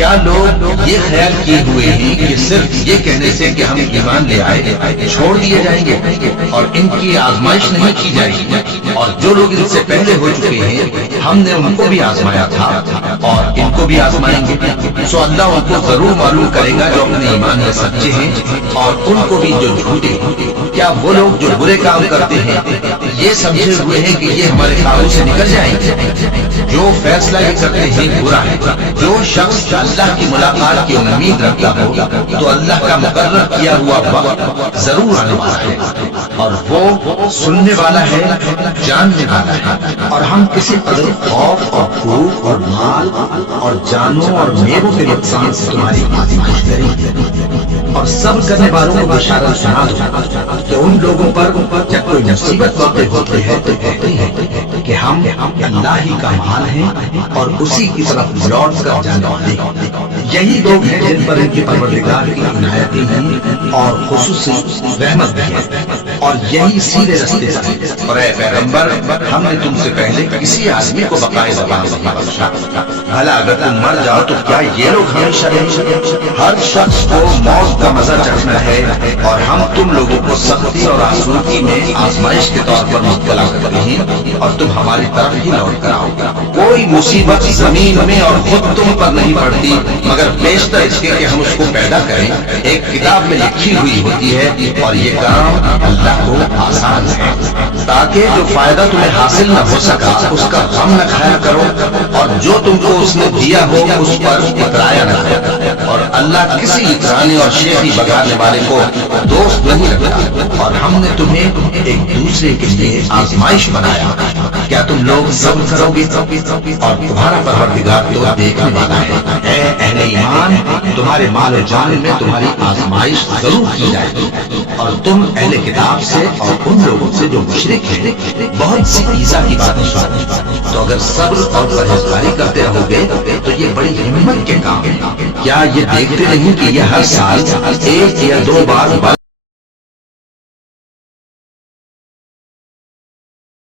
کیا لوگ یہ خیال کیے ہوئے ہیں کہ صرف یہ کہنے سے کہ ہم ایمان لے آئے چھوڑ دیے جائیں گے اور ان کی آزمائش نہیں کی جائے گی؟ اور جو لوگ ان سے پہلے ہو چکے ہیں ہم نے ان کو بھی آزمایا تھا اور ان کو بھی آزمائیں گے، سو اللہ ان کو ضرور معلوم کرے گا جو اپنے ایمان میں سچے ہیں اور ان کو بھی جو جھوٹے ہیں۔ کیا وہ لوگ جو برے کام کرتے ہیں یہ سمجھے ہوئے ہیں کہ یہ ہمارے قابو سے نکل جائیں گے؟ جو فیصلہ یہ کرتے ہیں برا ہے۔ جو شخص اللہ کی ملاقات کی امید رکھتا ہو تو اللہ کا مقرر کیا ہوا وقت ضرور آنے والا ہے، اور وہ سننے والا ہے، جاننے والا ہے۔ اور ہم کسی قدر خوف اور بھوک اور مال اور جانوں اور میووں کے نقصان سے تمہاری آزمائش کریں گے، اور صبر کرنے والوں کو بشارت سنا دو کہ ان لوگوں پر جب کوئی مصیبت واقع ہوتی ہے تو کہتے ہیں کہ ہم اللہ ہی کا مال ہیں اور اسی کی طرف لوٹ کر جانے والے ہیں۔ یہی لوگ ہیں جن پر ان کے پروردگار کی عنایتیں ہیں اور خصوصی رحمت بھی ہے، اور یہی سیدھے رستے سے۔ اور اے پیغمبر، ہم نے تم سے پہلے کسی آدمی کو بقائے زبان نہیں بخشا، بھلا اگر تم مر جاؤ تو کیا یہ لوگ ہمیشہ رہیں گے؟ ہر شخص کو موت کا مزہ چکھنا ہے، اور ہم تم لوگوں کو سختی اور آسودگی میں آزمائش کے طور پر مبتلا کرتے ہیں، اور تم ہماری طرف ہی لوٹ کر آؤ۔ کوئی مصیبت زمین میں اور خود تم پر نہیں پڑتی مگر بیشتر اس کے کہ ہم اس کو پیدا کریں ایک کتاب میں لکھی ہوئی ہوتی ہے، اور یہ کام اللہ کو آسان ہے، تاکہ جو فائدہ تمہیں حاصل نہ ہو سکا اس کا غم نہ کھایا کرو، اور جو تم کو اس نے دیا ہو اس پر اترایا نہ کرو۔ اور اللہ کسی اترانے اور شیخی بگانے والے کو دوست نہیں رکھتا، اور ہم نے تمہیں ایک دوسرے کے لیے آزمائش بنایا۔ کیا تم لوگ صبر کرو گے؟ اور تمہارا پروردگار تو دیکھنے والا ہے۔ اے اہل ایمان، تمہارے مال و جان میں تمہاری آزمائش ضرور کی جائے گی، اور تم اہل کتاب سے اور ان لوگوں سے جو مشرک ہیں بہت سی ایذا کی باتیں سنو، تو اگر صبر اور پرہیزگاری کرتے رہو گے تو یہ بڑی ہمت کے کام ہے۔ کیا یہ دیکھتے نہیں کہ یہ ہر سال ایک یا دو بار